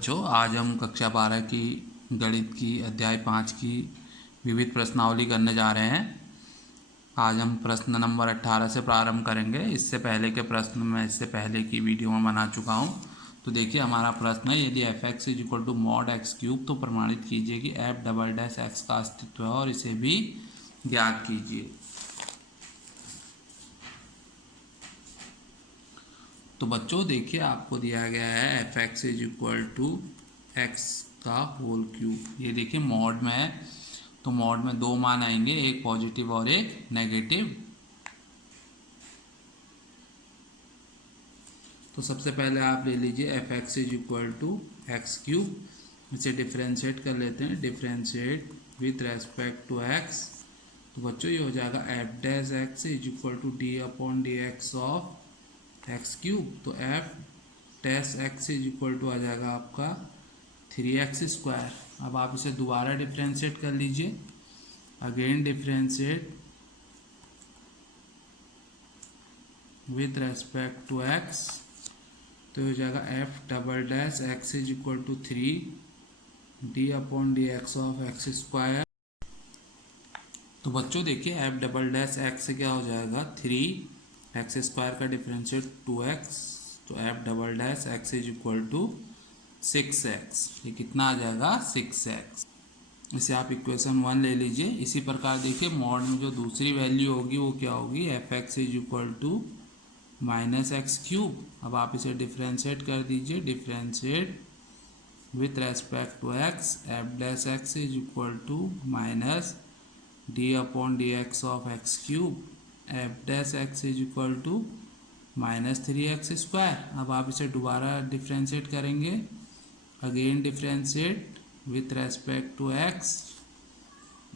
बच्चों, आज हम कक्षा 12 की गणित की अध्याय 5 की विविध प्रश्नावली करने जा रहे हैं। आज हम प्रश्न नंबर 18 से प्रारंभ करेंगे। इससे पहले के प्रश्न मैं इससे पहले की वीडियो में बना चुका हूं। तो देखिए, हमारा प्रश्न है, यदि f x is equal to mod x cube तो प्रमाणित कीजिए कि एफ डबल डैश एक्स का अस्तित्व है और इसे भी ज्ञात कीजिए। तो बच्चों देखिए, आपको दिया गया है f x is equal to x का होल क्यूब। ये देखिए मॉड में है, तो मॉड में दो मान आएंगे, एक पॉजिटिव और एक नेगेटिव। तो सबसे पहले आप ले लीजिए f x is equal to x cube. इसे डिफ्रेंशिएट कर लेते हैं, differentiate with respect to x. तो बच्चों ये हो जाएगा f dash x is equal to d upon d x of x cube. तो f dash x is equal to आ जाएगा आपका 3x स्क्वायर। अब आप इसे दोबारा डिफ्रेंशिएट कर लीजिए, again differentiate with respect to x। तो हो जाएगा f double dash x is equal to 3d upon d x of x square. तो बच्चों देखिए, एफ डबल डैश एक्स से क्या हो जाएगा 3x स्क्वायर का डिफरेंशिएट 2x। तो f double dash x is equal to 6x। ये कितना आ जाएगा 6x। इसे आप इक्वेशन 1 ले लीजिए। इसी प्रकार देखिए मॉड में जो दूसरी वैल्यू होगी वो क्या होगी, f x is equal to minus x cube. अब आप इसे डिफ्रेंशिएट कर दीजिए, differentiate with respect to x. F dash x is equal to minus d upon d x of x cube. F dash x is equal to minus 3x square. अब आप इसे दोबारा differentiate करेंगे, again differentiate with respect to x।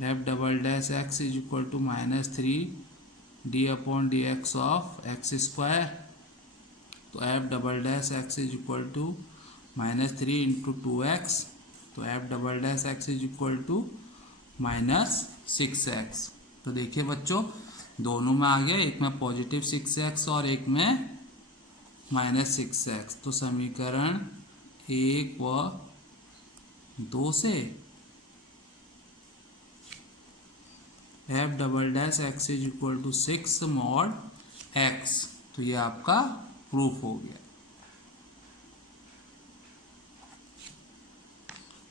F double dash x is equal to minus 3d upon d x of x square. तो f double dash x is equal to minus 3 into 2x। तो f double dash x is equal to minus 6x। तो देखिए बच्चों, दोनों में आ गया, एक में पॉजिटिव 6x और एक में माइनस 6x। तो समीकरण 1 व 2 से f double dash x is equal to 6 mod x। तो ये आपका प्रूफ हो गया।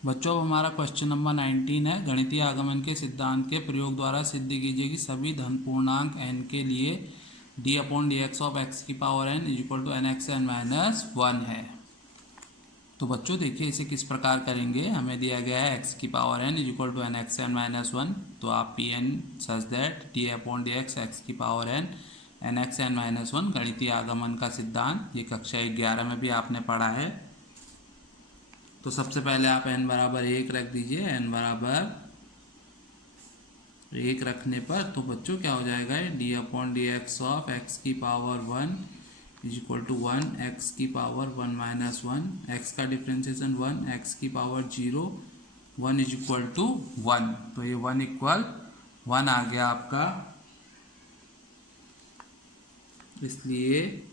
बच्चों, अब हमारा क्वेश्चन नंबर 19 है, गणितीय आगमन के सिद्धांत के प्रयोग द्वारा सिद्ध कीजिए कि सभी धन पूर्णांक n के लिए d upon d x of x की power n is equal to n x n minus 1 है। तो बच्चों देखिए, इसे किस प्रकार करेंगे। हमें दिया गया है x की power n is equal to n x n minus 1। तो आप p n such that d upon d x की power n n x n minus 1 गणितीय आगमन का सिद्धांत। ये कक्षा 11 में भी आपने पढ़ा है। तो सबसे पहले आप n बराबर 1 रख दीजिए। n बराबर 1 रखने पर तो बच्चों क्या हो जाएगा, d upon d x of x की power 1 is equal to 1 x की पावर 1 माइनस 1। एक्स का डिफ्रेंशिएशन 1, एक्स की पावर 0, 1 इज इक्वल टू 1। तो ये 1 इक्वल 1 आ गया आपका। इसलिए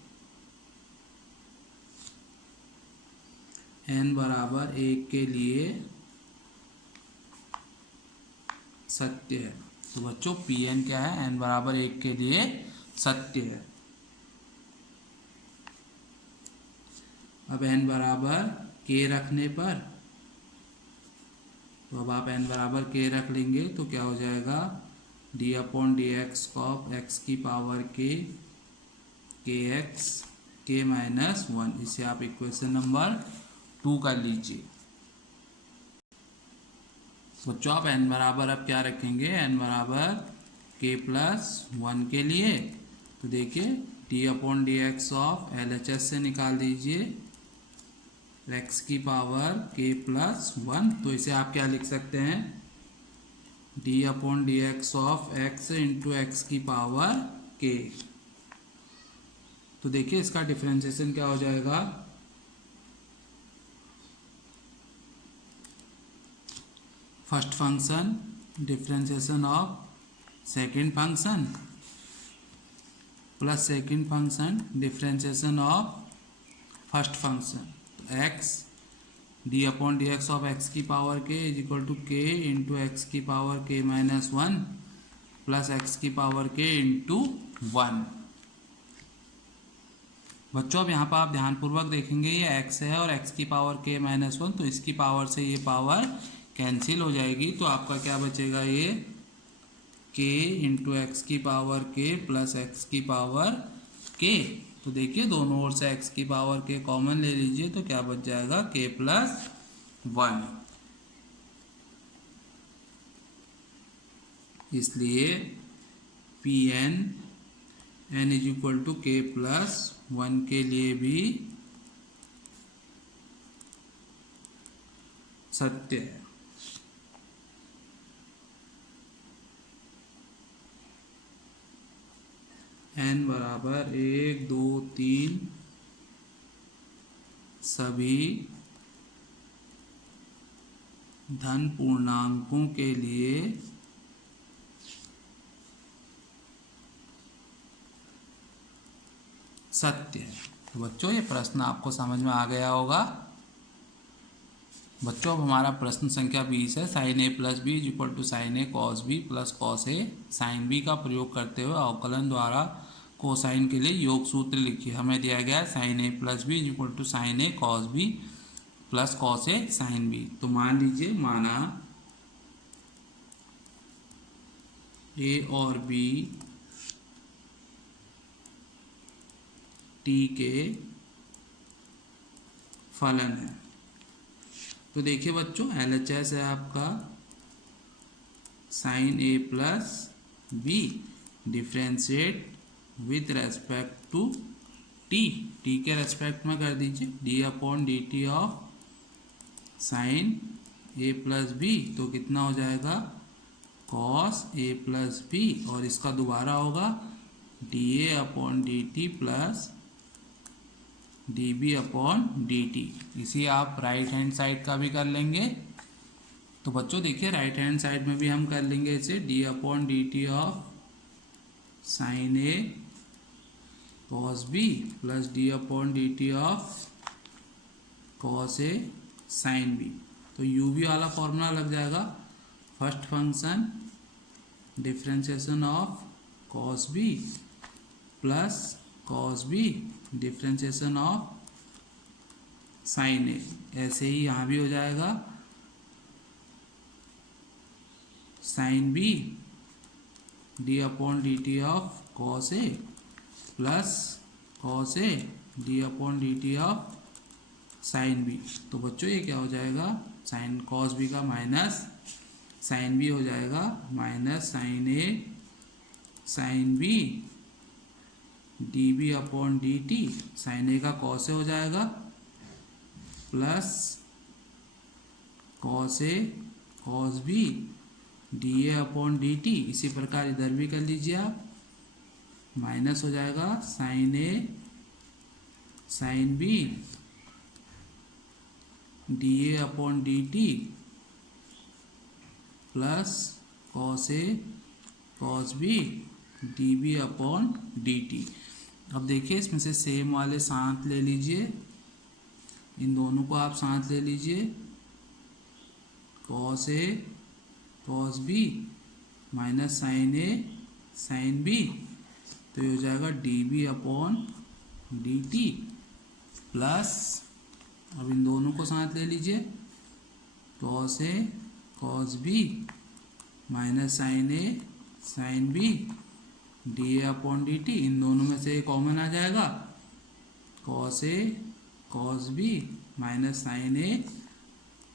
n बराबर 1 के लिए सत्य है। तो बच्चों Pn क्या है, n बराबर 1 के लिए सत्य है। अब n बराबर k रखने पर, तो अब आप n बराबर k रख लेंगे तो क्या हो जाएगा, d upon d x of x की power k, kx k minus 1। इसे आप इक्वेशन नंबर 2 कर लीजिए। बच्चों आप n बराबर अब क्या रखेंगे, n बराबर k प्लस 1 के लिए। तो देखिए d upon d x of L H S से निकाल दीजिए x की पावर k प्लस 1। तो इसे आप क्या लिख सकते हैं, d upon d x of x into x की पावर k। तो देखिए इसका डिफरेंशिएशन क्या हो जाएगा, first function differentiation of second function plus second function differentiation of first function. तो x D upon d x of x की power के इज इक्वल टू के इंटू एक्स की पावर के माइनस 1 प्लस एक्स की पावर के into 1। बच्चों अब यहाँ पर आप ध्यानपूर्वक देखेंगे ये x है और x की पावर k माइनस 1, तो इसकी पावर से ये पावर कैंसिल हो जाएगी। तो आपका क्या बचेगा, ये k इंटू एक्स की पावर k प्लस एक्स की पावर k। तो देखिए दोनों ओर से x की पावर k कॉमन ले लीजिए, तो क्या बच जाएगा k प्लस 1। इसलिए Pn n is equal to k plus 1 के लिए भी सत्य है। n बराबर 1 2 3 सभी धन पूर्णांकों के लिए सत्य है। तो बच्चों ये प्रश्न आपको समझ में आ गया होगा। बच्चों अब हमारा प्रश्न संख्या 20 है। Sine a plus b is equal to sine A cos B plus cos A sine b का प्रयोग करते हुए अवकलन द्वारा कोसाइन के लिए योग सूत्र लिखिए। हमें दिया गया है sine a plus b is equal to sine A cos B plus cos A sine B. तो मान लीजिए, माना ए और बी टी के फलन है। तो देखिए बच्चों, LHS है आपका sine a plus b differentiate with respect to t. T के रेस्पेक्ट में कर दीजिए d upon d t of sine a plus b. तो कितना हो जाएगा कॉस ए प्लस बी, और इसका दोबारा होगा डी ए upon d t plus d B upon d t. इसी आप राइट हैंड साइड का भी कर लेंगे। तो बच्चों देखिए राइट हैंड साइड में भी हम कर लेंगे इसे d upon d t of sine A cos B plus d upon d t of cos A sine B. तो यू वी वाला फॉर्मूला लग जाएगा, first function differentiation of cos B plus cos B differentiation of sine A. ऐसे ही यहाँ भी हो जाएगा sine B d upon d t of cos A plus cos A d upon d t of sine B. तो बच्चों ये क्या हो जाएगा, साइन कॉस बी का माइनस साइन बी हो जाएगा minus sine A sine B d B upon d t. Sine A का कॉस ए हो जाएगा प्लस कॉस ए कॉस बी डी ए अपॉन डी टी। इसी प्रकार इधर भी कर लीजिए आप, माइनस हो जाएगा साइन ए साइन बी डी ए upon d t plus cos ए cos B d B upon d t. अब देखिए इसमें से सेम वाले साथ ले लीजिए, इन दोनों को आप साथ ले लीजिए, कॉस ए कॉस बी माइनस साइन ए साइन बी। तो ये हो जाएगा d B upon d t plus, अब इन दोनों को साथ ले लीजिए, कॉस ए कॉस बी माइनस साइन ए साइन बी डी ए अपॉन डी टी। इन दोनों में से कॉमन आ जाएगा, कॉस ए कॉस बी माइनस साइन ए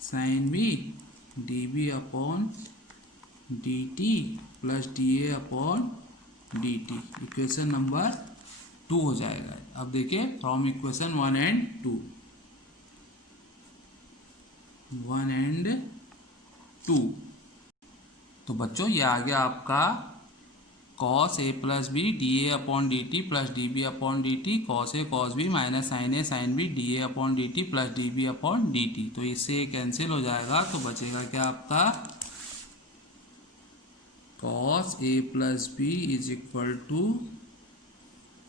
sine B d B upon d t plus d ए upon d T. Equation number 2 हो जाएगा। अब देखिए फ्रॉम इक्वेशन 1 एंड 2, 1 एंड 2। तो बच्चों ये आ गया आपका कॉस ए प्लस बी डी ए upon d t plus d B upon d t, cos ए कॉस बी माइनस साइन ए साइन बी डी ए upon d t plus d B upon d t. तो इससे cancel हो जाएगा, तो बचेगा क्या आपका cos A plus b is equal to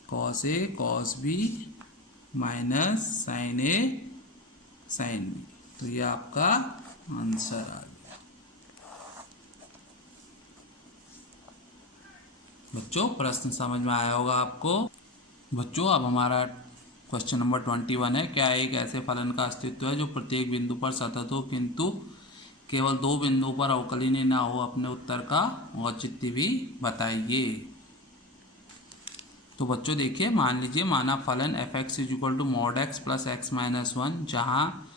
cos A cos B minus sine A sine B. तो ये आपका आंसर आ गया। बच्चों प्रश्न समझ में आया होगा आपको। बच्चों अब हमारा क्वेश्चन नंबर 21 है, क्या एक ऐसे फलन का अस्तित्व है जो प्रत्येक बिंदु पर सतत हो किंतु केवल दो बिंदुओं पर अवकलनीय ना हो? अपने उत्तर का औचित्य भी बताइए। तो बच्चों देखिए, मान लीजिए माना फलन f x is equal to mod x plus x minus one, जहाँ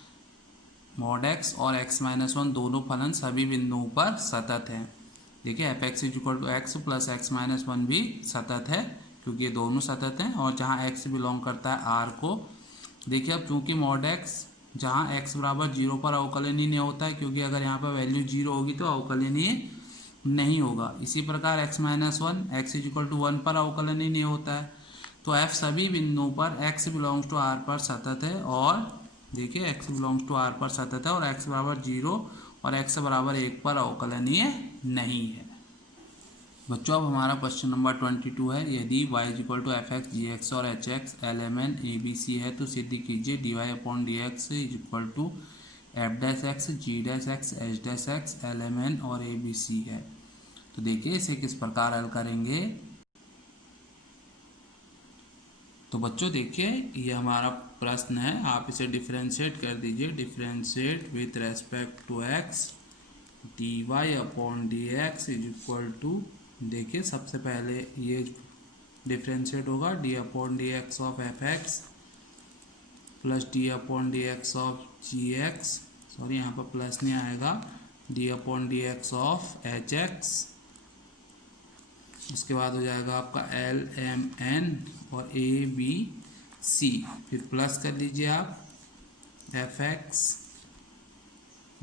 मॉड एक्स और एक्स माइनस वन दोनों फलन सभी बिंदुओं पर सतत हैं। देखिए f x is equal to x plus x minus one भी सतत है क्योंकि ये दोनों सतत हैं, और जहाँ एक्स बिलोंग करता है आर को। देखिए अब चूंकि मॉड एक्स जहाँ एक्स बराबर जीरो पर अवकलनीय नहीं होता है, क्योंकि अगर यहाँ पर वैल्यू जीरो होगी तो अवकलनीय नहीं होगा। इसी प्रकार x minus one x is equal to one पर अवकलनीय नहीं होता है। तो एफ सभी बिंदुओं पर एक्स बिलोंग्स टू आर पर सतत है, और देखिए एक्स बिलोंग्स टू आर पर सतत है और एक्स बराबर जीरो और एक्स बराबर एक पर अवकलनीय नहीं है। बच्चों अब हमारा क्वेश्चन नंबर 22 है, यदि y is equal to f x g x और h x l m n a b c है तो सिद्ध कीजिए d y upon d x is equal to f dash x g dash x h dash x l m n और a b c है। तो देखिए इसे किस प्रकार हल करेंगे। तो बच्चों देखिए ये हमारा प्रश्न है, आप इसे डिफ्रेंशिएट कर दीजिए। Differentiate with respect to x d y upon d x is equal to, देखिए सबसे पहले ये डिफ्रेंशिएट होगा d upon d x of f x plus d upon d x of g x, sorry यहाँ पर plus नहीं आएगा, d upon d x of h x. उसके बाद हो जाएगा आपका एल एम एन और ए बी सी, फिर प्लस कर लीजिए आप f x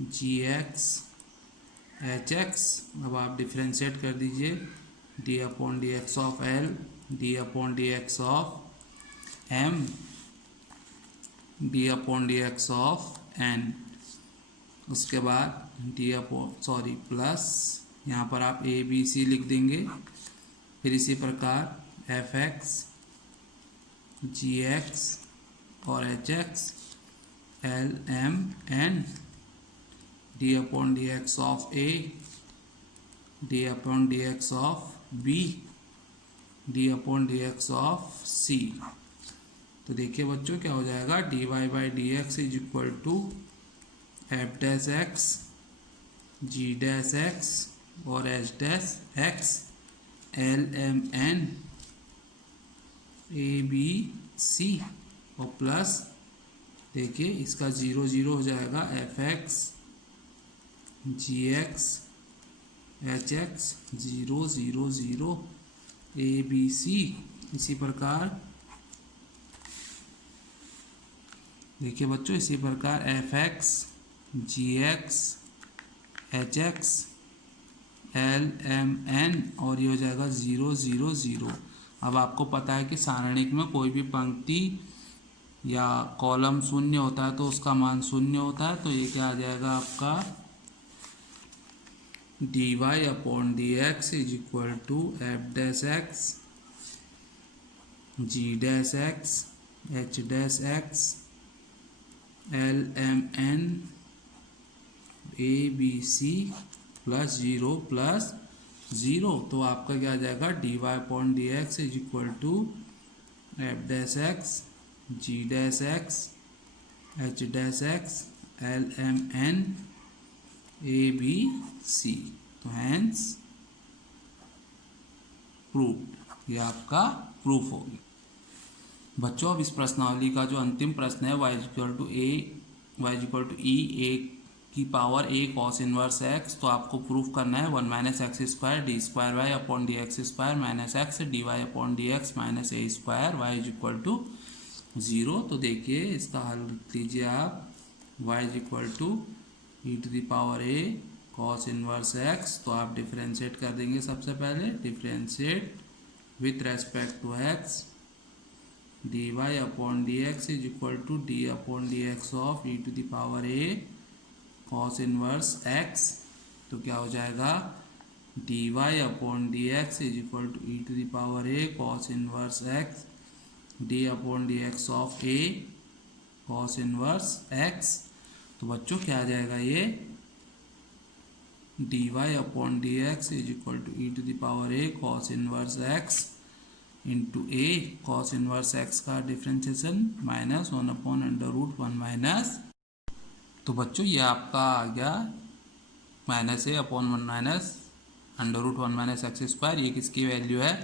g x h x. अब आप डिफ्रेंशिएट कर दीजिए d upon d x of l d upon d x of m d upon d x of n. उसके बाद डी अपॉन सॉरी प्लस यहाँ पर आप ए बी सी लिख देंगे। फिर इसी प्रकार एफ एक्स जी एक्स और h x l m n d upon d x of a d upon d x of b d upon d x of c. तो देखिए बच्चों क्या हो जाएगा, d y by d x is equal to f dash x g dash x और h dash x l m n a b c, और plus देखिए इसका जीरो जीरो हो जाएगा F x g x h x zero zero zero a b c. इसी प्रकार देखिए बच्चों, इसी प्रकार f x g x h x l m n और ये हो जाएगा जीरो जीरो जीरो। अब आपको पता है कि सारणिक में कोई भी पंक्ति या कॉलम शून्य होता है तो उसका मान शून्य होता है। तो ये क्या आ जाएगा आपका d y upon d x is equal to f dash x g dash x h dash x l m n a b c plus zero. तो आपका क्या आ जाएगा d y upon d x is equal to f dash x g dash x h dash x l m n a b c. तो hence proved, ये आपका proof होगी। बच्चों अब इस प्रश्नावली का जो अंतिम प्रश्न है y equal to e a की power a cos inverse x, तो आपको प्रूफ करना है 1 minus x square d square y upon d x square minus x d y upon d x minus a square y is equal to 0। तो देखिए इसका हल लीजिए आप, y is equal to e to the power a cos inverse x. तो आप differentiate कर देंगे, सबसे पहले differentiate with respect to x d y upon d x is equal to d upon d x of e to the power a cos inverse x. तो क्या हो जाएगा d y upon d x is equal to e to the power a cos inverse x d upon d x of a cos inverse x. तो बच्चों क्या आ जाएगा ये dy upon d x is equal to e to the power a cos inverse x into a cos inverse x का differentiation minus 1 upon under root 1 minus. तो बच्चों ये आपका आ गया minus a upon 1 minus under root 1 minus x square. ये किसकी value है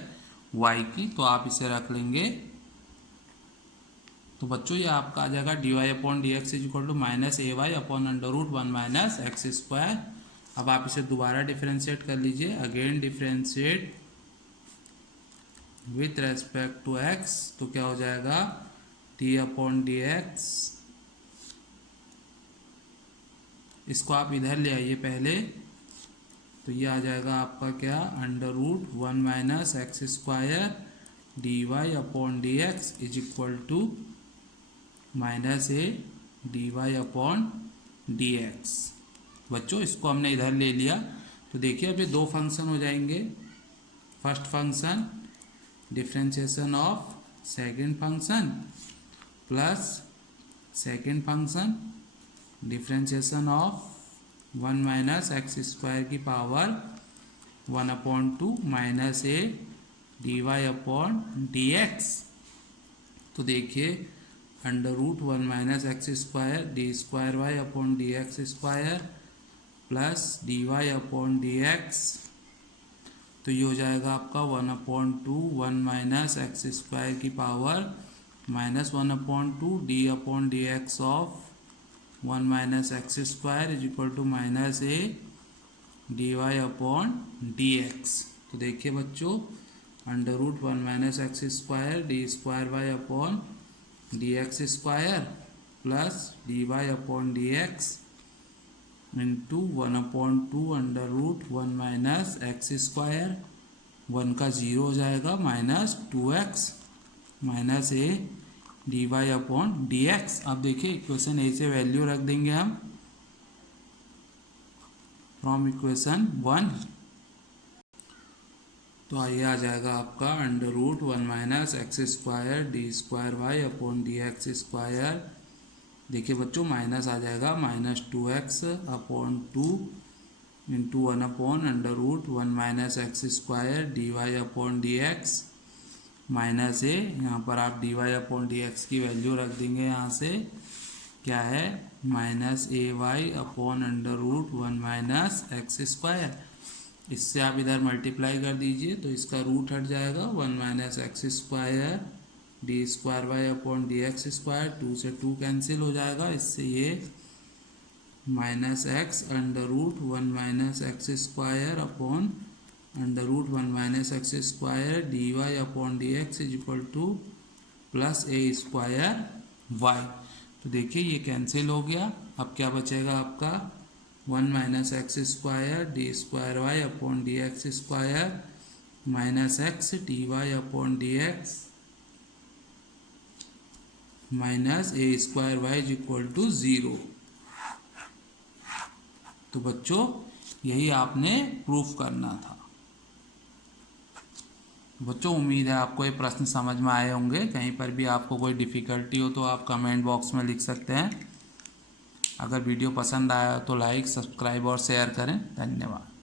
y की, तो आप इसे रख लेंगे। तो बच्चों ये आपका आ जाएगा dy upon d x is equal to minus a y upon under root 1 minus x square. अब आप इसे दोबारा डिफ्रेंशिएट कर लीजिए, again differentiate with respect to x, तो क्या हो जाएगा डी अपॉन डी एक्स। इसको आप इधर ले आइए पहले, तो ये आ जाएगा आपका क्या under root 1 minus x square d y upon d x is equal to minus a d y upon d x. बच्चों इसको हमने इधर ले लिया, तो देखिए अब ये दो फंक्शन हो जाएंगे। First function differentiation of second function plus second function differentiation of 1 minus x square की power 1 upon 2 minus a d y upon d x. तो देखिए under root 1 minus x square d square y upon d x square plus d y upon d x, तो ये हो जाएगा आपका 1 upon 2 1 minus x square की power minus 1 upon 2 D upon d x of 1 minus x square is equal to minus a d y upon d x. तो देखिए बच्चों under root 1 minus x square d square y upon d x square plus d y upon d x into 1 upon 2 under root 1 minus x square, 1 का 0 हो जाएगा minus 2x minus a d y upon d x. अब देखिए equation ए से value रख देंगे हम from equation 1, तो आइए आ जाएगा आपका under root 1 minus x square d square y upon d x square. देखिए बच्चों माइनस आ जाएगा minus 2x upon 2 into 1 upon under root 1 minus x square d y upon d x minus a, यहाँ पर आप d y upon d x की value रख देंगे। यहाँ से क्या है minus a y upon under root 1 minus x square. इससे आप इधर मल्टीप्लाई कर दीजिए तो इसका रूट हट जाएगा 1 minus x square d square y upon d x square, 2 से 2 कैंसिल हो जाएगा। इससे ये minus x under root 1 minus x square upon under root 1 minus x square d y upon d x is equal to plus a square y. तो देखिए ये cancel हो गया। अब क्या बचेगा आपका 1 minus x square d square y upon d x square minus x d y upon d x minus a square y is equal to 0। तो बच्चों यही आपने प्रूफ करना था। बच्चों उम्मीद है आपको ये प्रश्न समझ में आए होंगे। कहीं पर भी आपको कोई डिफ़िकल्टी हो तो आप कमेंट बॉक्स में लिख सकते हैं। अगर वीडियो पसंद आया तो लाइक सब्सक्राइब और शेयर करें। धन्यवाद।